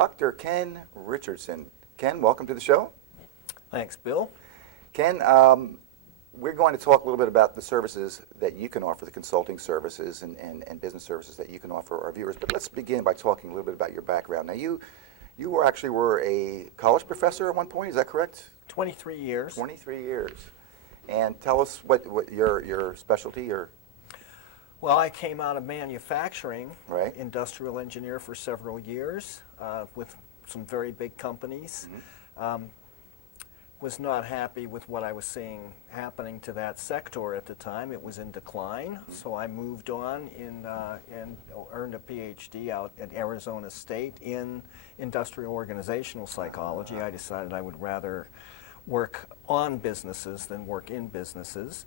Dr. Ken Richardson. Ken, welcome to the show. Thanks, Bill. Ken, we're going to talk a little bit about the services that you can offer, the consulting services and business services that you can offer our viewers. But let's begin by talking a little bit about your background. Now, you were a college professor at one point, is that correct? 23 years. 23 years. And tell us what your specialty, Well, I came out of manufacturing, right? Industrial engineer for several years with some very big companies. Mm-hmm. Was not happy with what I was seeing happening to that sector at the time. It was in decline, so I moved on and earned a PhD out at Arizona State in industrial organizational psychology. I decided I would rather work on businesses than work in businesses.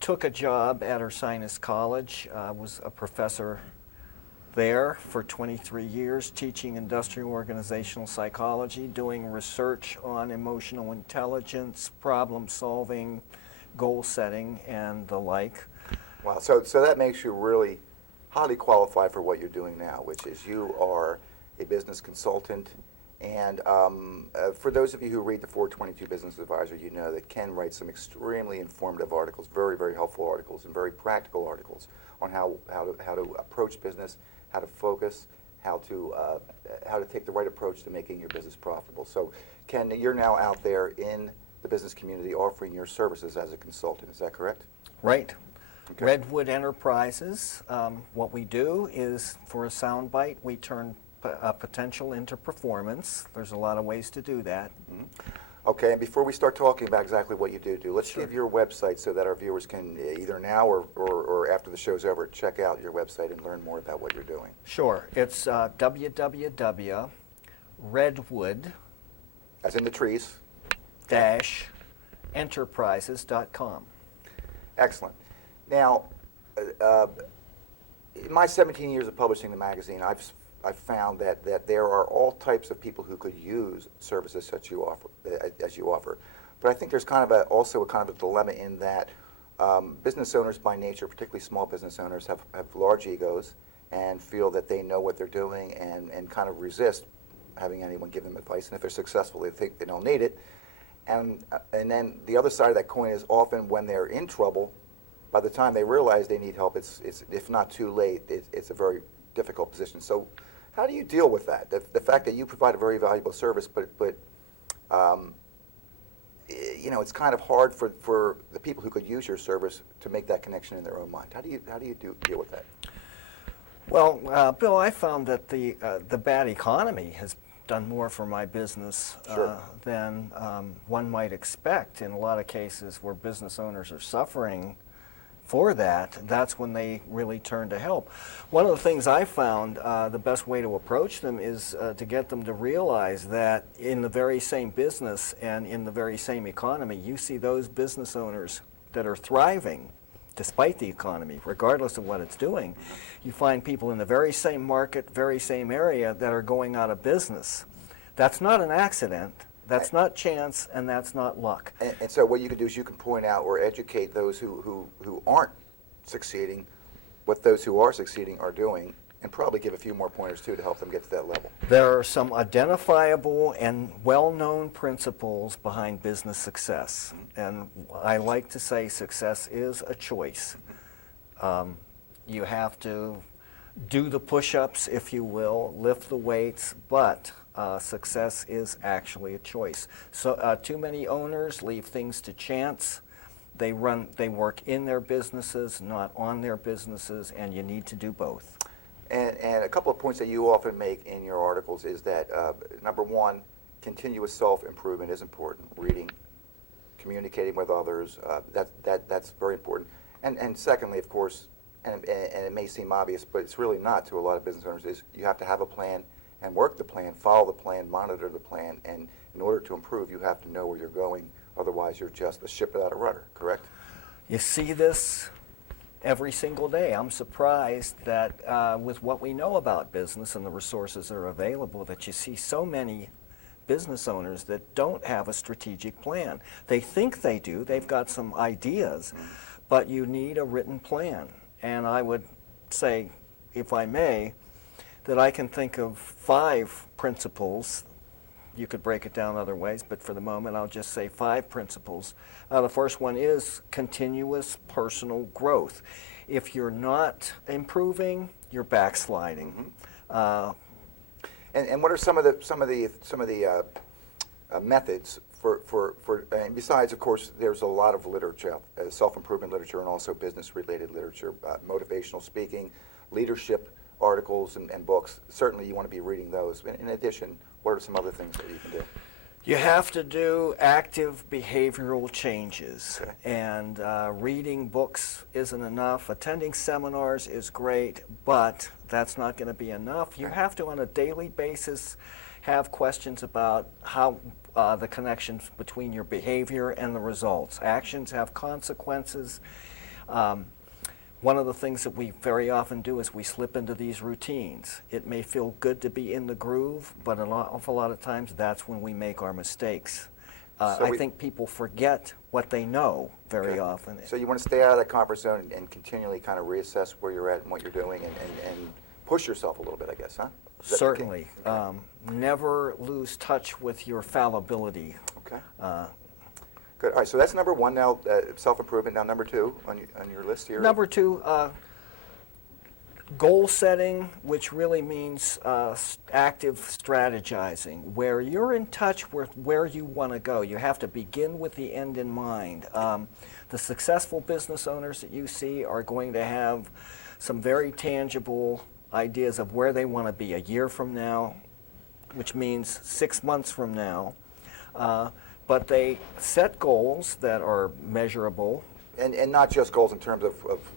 Took a job at Ursinus College, was a professor there for 23 years, teaching industrial organizational psychology, doing research on emotional intelligence, problem solving, goal setting, and the like. Wow, so that makes you really highly qualified for what you're doing now, which is you are a business consultant. And for those of you who read the 422 Business Advisor, you know that Ken writes some extremely informative articles, very, very helpful articles, and very practical articles on how to approach business, how to focus, how to take the right approach to making your business profitable. So, Ken, you're now out there in the business community offering your services as a consultant. Is that correct? Right. Okay. Redwood Enterprises. What we do is, for a soundbite, we turn potential into performance. There's a lot of ways to do that. Mm-hmm. Okay, and before we start talking about exactly what you do, let's Sure. give your website so that our viewers can either now or after the show's over check out your website and learn more about what you're doing. Sure. It's www.redwood As in the trees. enterprises.com. Excellent. Now, in my 17 years of publishing the magazine, I've found that there are all types of people who could use services such you offer, as you offer. But I think there's also a dilemma in that business owners by nature, particularly small business owners, have large egos and feel that they know what they're doing and kind of resist having anyone give them advice. And if they're successful, they think they don't need it. And then the other side of that coin is often when they're in trouble, by the time they realize they need help, it's if not too late, it's a very difficult position. So how do you deal with that? The fact that you provide a very valuable service, but it's kind of hard for the people who could use your service to make that connection in their own mind. How do you deal with that? Well, Bill, I found that the bad economy has done more for my business Sure. than one might expect. In a lot of cases where business owners are suffering for that, that's when they really turn to help. One of the things I found the best way to approach them is to get them to realize that in the very same business and in the very same economy, you see those business owners that are thriving despite the economy, regardless of what it's doing. You find people in the very same market, very same area that are going out of business. That's not an accident. That's not chance, and that's not luck. And so what you can do is you can point out or educate those who aren't succeeding what those who are succeeding are doing, and probably give a few more pointers too to help them get to that level. There are some identifiable and well-known principles behind business success, and I like to say success is a choice. You have to do the push-ups, if you will, lift the weights, but success is actually a choice. So too many owners leave things to chance. They work in their businesses, not on their businesses, and you need to do both. And a couple of points that you often make in your articles is that, number one, continuous self-improvement is important. Reading, communicating with others, that's very important. And secondly, of course, and it may seem obvious, but it's really not to a lot of business owners, is you have to have a plan and work the plan, follow the plan, monitor the plan, and in order to improve, you have to know where you're going. Otherwise, you're just a ship without a rudder, correct? You see this every single day. I'm surprised that with what we know about business and the resources that are available, that you see so many business owners that don't have a strategic plan. They think they do, they've got some ideas, but you need a written plan. And I would say, if I may, that I can think of 5 principles. You could break it down other ways, but for the moment I'll just say 5 principles. The first one is continuous personal growth. If you're not improving, you're backsliding. And what are some of the methods for and besides, of course, there's a lot of literature, self-improvement literature, and also business-related literature, motivational speaking, leadership articles and books. Certainly, you want to be reading those. In addition, what are some other things that you can do? You have to do active behavioral changes, Okay. and reading books isn't enough. Attending seminars is great, but that's not going to be enough. You have to, on a daily basis, have questions about how the connections between your behavior and the results. Actions have consequences. One of the things that we very often do is we slip into these routines. It may feel good to be in the groove, but an awful lot of times that's when we make our mistakes. I think people forget what they know very often. So you want to stay out of that comfort zone and continually kind of reassess where you're at and what you're doing and push yourself a little bit, I guess, huh? Certainly. Never lose touch with your fallibility. Okay. Good. All right, so that's number 1 now, self-improvement. Now number 2 on your list here. Number 2, goal setting, which really means active strategizing, where you're in touch with where you want to go. You have to begin with the end in mind. The successful business owners that you see are going to have some very tangible ideas of where they want to be a year from now, which means 6 months from now. But they set goals that are measurable. And not just goals in terms of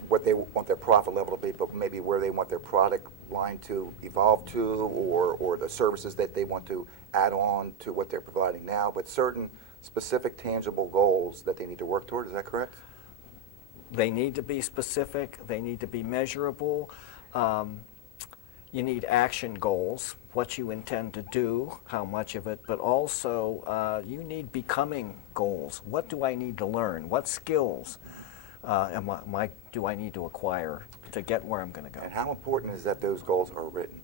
what they want their profit level to be, but maybe where they want their product line to evolve to, or the services that they want to add on to what they're providing now, but certain specific tangible goals that they need to work toward. Is that correct? They need to be specific. They need to be measurable. You need action goals, what you intend to do, how much of it, but also you need becoming goals. What do I need to learn? What skills do I need to acquire to get where I'm going to go? And how important is that those goals are written?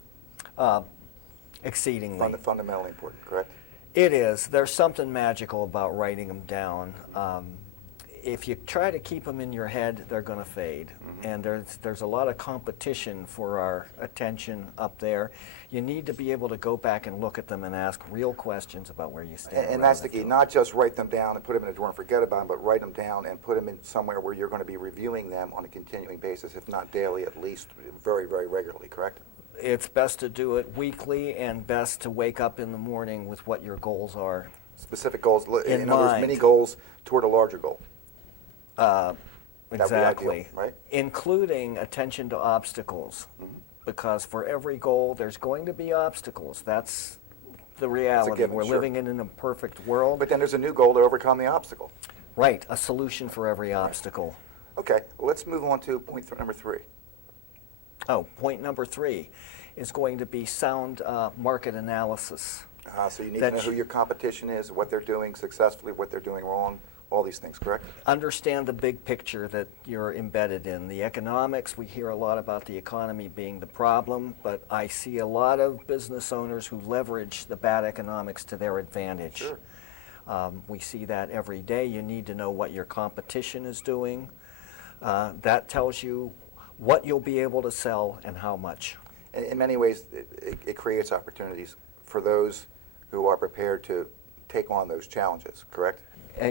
Exceedingly. Fundamentally important, correct? It is. There's something magical about writing them down. If you try to keep them in your head, they're going to fade. And there's a lot of competition for our attention up there. You need to be able to go back and look at them and ask real questions about where you stand. And that's the key. Not just write them down and put them in a drawer and forget about them, but write them down and put them in somewhere where you're going to be reviewing them on a continuing basis, if not daily, at least very, very regularly, correct? It's best to do it weekly, and best to wake up in the morning with what your goals are. Specific goals, in other words, mind. many goals toward a larger goal. Exactly. Ideal, right? Including attention to obstacles. Because for every goal, there's going to be obstacles. That's the reality. given, We're sure. living in an imperfect world. But then there's a new goal to overcome the obstacle. Right, a solution for every obstacle. Okay, well, let's move on to number 3. Oh, point number 3 is going to be sound market analysis. So you need to know who your competition is, what they're doing successfully, what they're doing wrong, all these things, correct? Understand the big picture that you're embedded in. The economics, we hear a lot about the economy being the problem, but I see a lot of business owners who leverage the bad economics to their advantage. Sure. We see that every day. You need to know what your competition is doing. That tells you what you'll be able to sell and how much. In many ways, it creates opportunities for those who are prepared to take on those challenges, correct?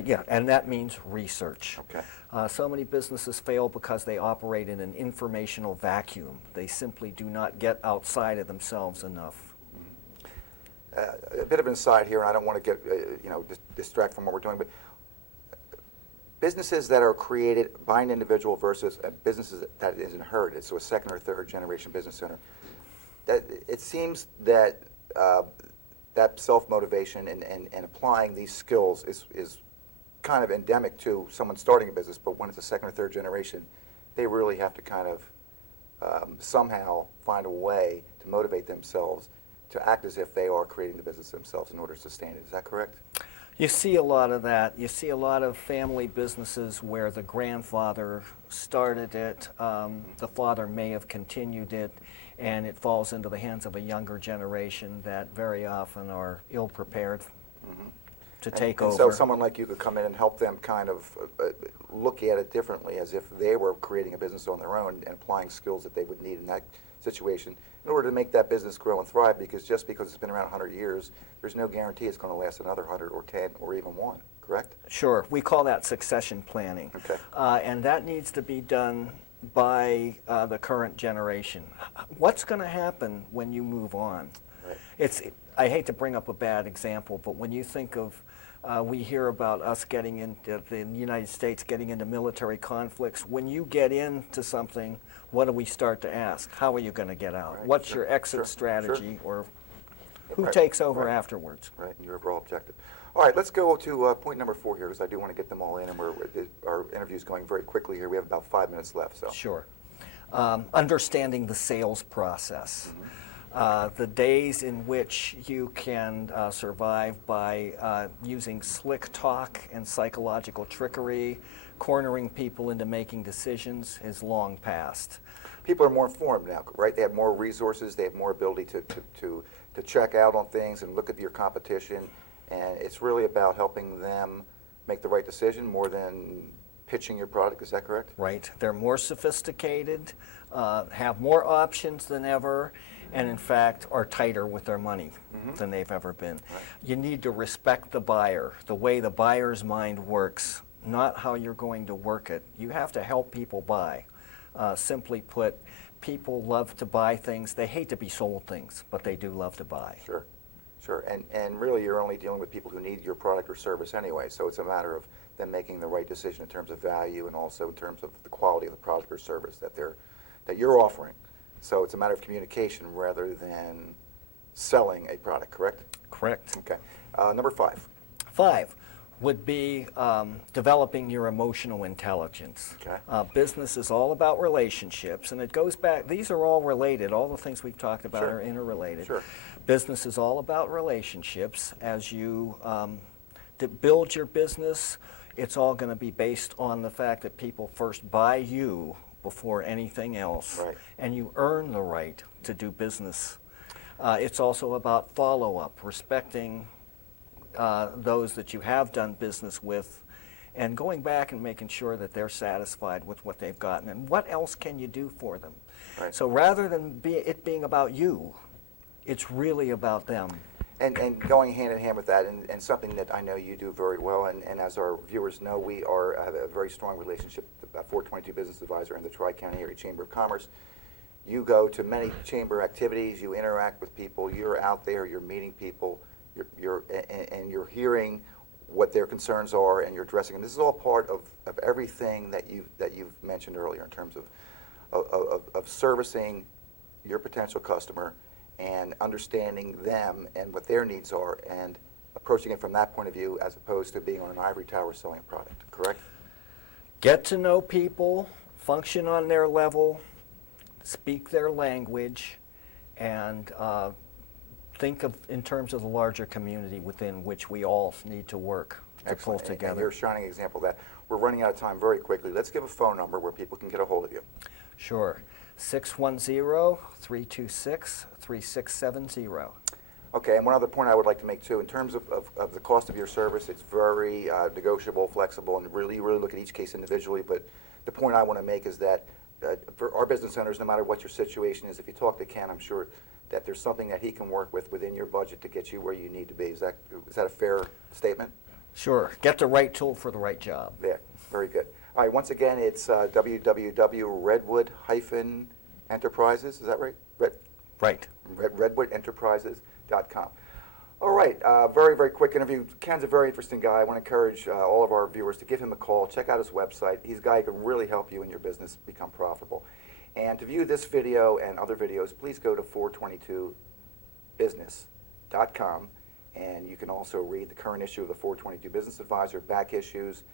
Yeah, and that means research. Okay. So many businesses fail because they operate in an informational vacuum. They simply do not get outside of themselves enough. A bit of an aside here, and I don't want to get distract from what we're doing, but businesses that are created by an individual versus businesses that is inherited, so a second or third generation business owner, that it seems that that self-motivation and applying these skills is kind of endemic to someone starting a business, but when it's a second or third generation, they really have to kind of somehow find a way to motivate themselves to act as if they are creating the business themselves in order to sustain it. Is that correct? You see a lot of that. You see a lot of family businesses where the grandfather started it, the father may have continued it, and it falls into the hands of a younger generation that very often are ill-prepared to take over. So someone like you could come in and help them kind of look at it differently, as if they were creating a business on their own and applying skills that they would need in that situation in order to make that business grow and thrive, because just because it's been around 100 years, there's no guarantee it's going to last another 100 or 10 or even one, correct? Sure. We call that succession planning. Okay. And that needs to be done by the current generation. What's going to happen when you move on? Right. I hate to bring up a bad example, but when you think of, we hear about us getting into, the United States getting into military conflicts. When you get into something, what do we start to ask? How are you going to get out? Right. What's Sure. your exit Sure. strategy, or who Right. takes over Right. afterwards? Right, and your overall objective. All right, let's go to point number 4 here, because I do want to get them all in, and our interview's going very quickly here. We have about 5 minutes left. So. Sure. Understanding the sales process. The days in which you can survive by using slick talk and psychological trickery, cornering people into making decisions, is long past. People are more informed now, right? They have more resources. They have more ability to check out on things and look at your competition. And it's really about helping them make the right decision more than pitching your product. Is that correct? Right. They're more sophisticated, have more options than ever, and in fact are tighter with their money than they've ever been. Right. You need to respect the buyer, the way the buyer's mind works, not how you're going to work it. You have to help people buy. Simply put, people love to buy things. They hate to be sold things, but they do love to buy. Sure, sure. And really, you're only dealing with people who need your product or service anyway, so it's a matter of them making the right decision in terms of value and also in terms of the quality of the product or service that you're offering. So it's a matter of communication rather than selling a product, correct? Correct. Okay. Number 5. 5 would be developing your emotional intelligence. Okay. Business is all about relationships, and it goes back, these are all related. All the things we've talked about Sure. are interrelated. Sure. Business is all about relationships. As you to build your business, it's all going to be based on the fact that people first buy you before anything else, Right. and you earn the right to do business. It's also about follow-up, respecting those that you have done business with, and going back and making sure that they're satisfied with what they've gotten, and what else can you do for them. Right. So rather than it being about you, it's really about them. And going hand in hand with that, and something that I know you do very well, and as our viewers know, we have a very strong relationship with the 422 Business Advisor and the Tri-County Area Chamber of Commerce. You go to many chamber activities, you interact with people, you're out there, you're meeting people, you're hearing what their concerns are, and you're addressing them. This is all part of everything that you've mentioned earlier in terms of servicing your potential customer and understanding them and what their needs are, and approaching it from that point of view as opposed to being on an ivory tower selling a product, correct? Get to know people, function on their level, speak their language, and think of in terms of the larger community within which we all need to work to pull Excellent. together. And you're a shining example of that. We're running out of time very quickly. Let's give a phone number where people can get a hold of you. Sure. 610-326-3670. Okay, and one other point I would like to make too, in terms of the cost of your service, it's very negotiable, flexible, and really look at each case individually. But the point I want to make is that for our business owners, no matter what your situation is, if you talk to Ken, I'm sure that there's something that he can work with within your budget to get you where you need to be. Is that a fair statement? Sure. Get the right tool for the right job. Yeah, very good. All right, once again, it's www.redwood-enterprises, is that right? Right. Redwoodenterprises.com. All right, very, very quick interview. Ken's a very interesting guy. I want to encourage all of our viewers to give him a call. Check out his website. He's a guy who can really help you in your business become profitable. And to view this video and other videos, please go to 422business.com. And you can also read the current issue of the 422 Business Advisor, back issues.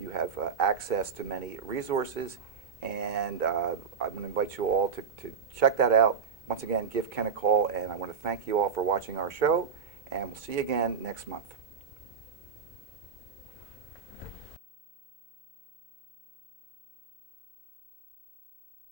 You have access to many resources. And I'm going to invite you all to check that out. Once again, give Ken a call. And I want to thank you all for watching our show. And we'll see you again next month.